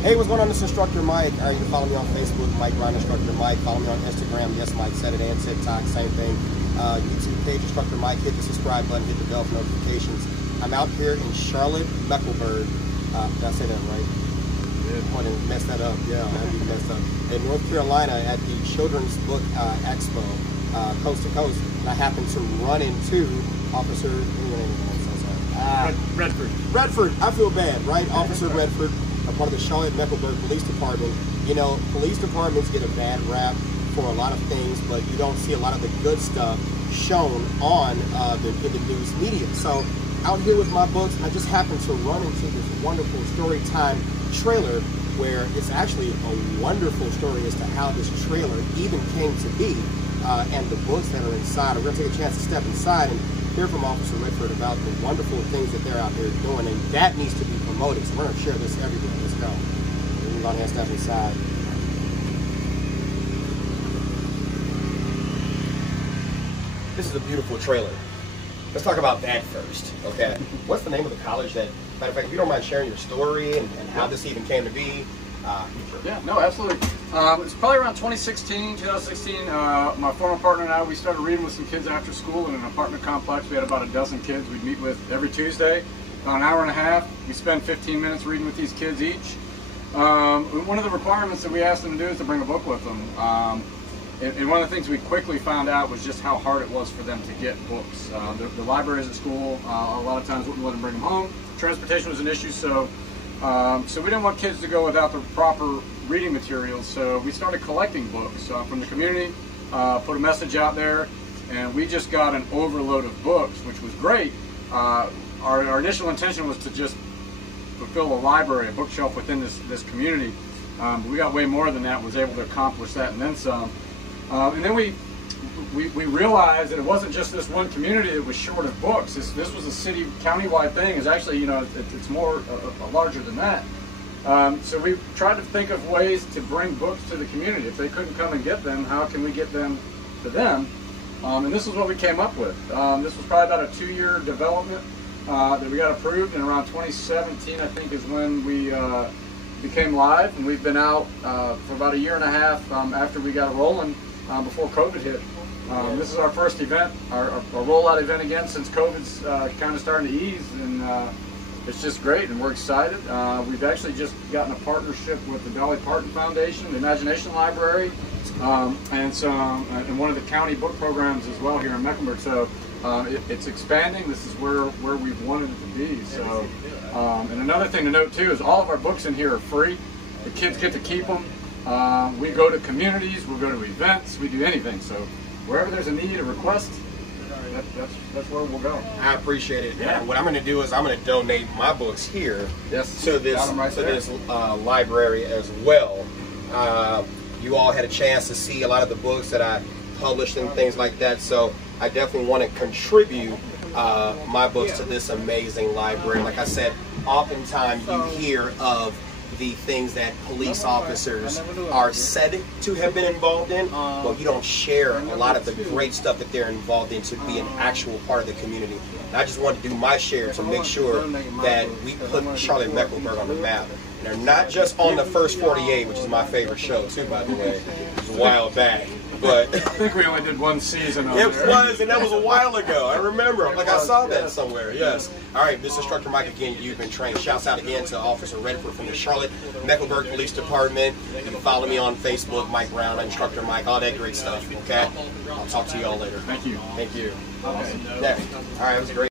Hey, what's going on? This is Instructor Mike. You can follow me on Facebook, Mike Brown Instructor Mike. Follow me on Instagram, yes Mike said it, and TikTok, same thing. YouTube page, Instructor Mike. Hit the subscribe button, hit the bell for notifications. I'm out here in Charlotte-Mecklenburg. Did I say that right? Yeah. I didn't mess that up. Yeah, I didn't mess up. In North Carolina at the Children's Book Expo, coast to coast. And I happened to run into Officer, Redford. I feel bad, right? Officer Redford, a part of the Charlotte-Mecklenburg Police Department. You know, police departments get a bad rap for a lot of things, but you don't see a lot of the good stuff shown on in the news media. So out here with my books, I just happened to run into this wonderful Storytime trailer where it's actually a wonderful story as to how this trailer even came to be, and the books that are inside. We're going to take a chance to step inside and hear from Officer Redford about the wonderful things that they're out there doing, and that needs to be promoted. So we're going to share this everywhere. Let's go. We're going to step inside. This is a beautiful trailer. Let's talk about that first, okay? What's the name of the college that, matter of fact, if you don't mind sharing your story and how this even came to be? Yeah, no, absolutely. It's probably around 2016. My former partner and I, we started reading with some kids after school in an apartment complex. We had about a dozen kids we'd meet with every Tuesday, about an hour and a half. We spend 15 minutes reading with these kids each. One of the requirements that we asked them to do is to bring a book with them. And one of the things we quickly found out was just how hard it was for them to get books. The libraries at school, a lot of times wouldn't let them bring them home. Transportation was an issue, so we didn't want kids to go without the proper reading materials, so we started collecting books from the community, put a message out there, and we just got an overload of books, which was great. Our initial intention was to just fulfill a library, a bookshelf within this community, but we got way more than that, was able to accomplish that and then some. And then we realized that it wasn't just this one community that was short of books. This was a city, county-wide thing. It's actually, you know, it's more larger than that. So we tried to think of ways to bring books to the community. If they couldn't come and get them, how can we get them to them? And this is what we came up with. This was probably about a 2-year development that we got approved, and around 2017, I think, is when we became live, and we've been out for about a year and a half after we got rolling before COVID hit. This is our first event, our rollout event again since COVID's kind of starting to ease, and it's just great, and we're excited. We've actually just gotten a partnership with the Dolly Parton Foundation, the Imagination Library, and one of the county book programs as well here in Mecklenburg. So it's expanding. This is where we've wanted it to be. So, and another thing to note too is all of our books in here are free. The kids get to keep them. We go to communities, we'll go to events, we do anything. So wherever there's a need, a request, that's where we'll go. I appreciate it. Yeah. What I'm going to do is I'm going to donate my books here to this library as well. You all had a chance to see a lot of the books that I published and things like that, so I definitely want to contribute my books to this amazing library. Like I said, oftentimes you hear of the things that police officers are said to have been involved in, but you don't share a lot of the great stuff that they're involved in to be an actual part of the community. And I just want to do my share to make sure that we put Charlotte-Mecklenburg on the map. And they're not just on the First 48, which is my favorite show too, by the way. It was a while back. But I think we only did one season on it was, and that was a while ago. I remember. Like I saw that somewhere. Yes. All right, this is Instructor Mike again. You've been trained. Shouts out again to Officer Redford from the Charlotte-Mecklenburg Police Department. You can follow me on Facebook, Mike Brown, Instructor Mike, all that great stuff. Okay. I'll talk to you all later. Thank you. Thank you. Awesome. Yeah. All right. It was great.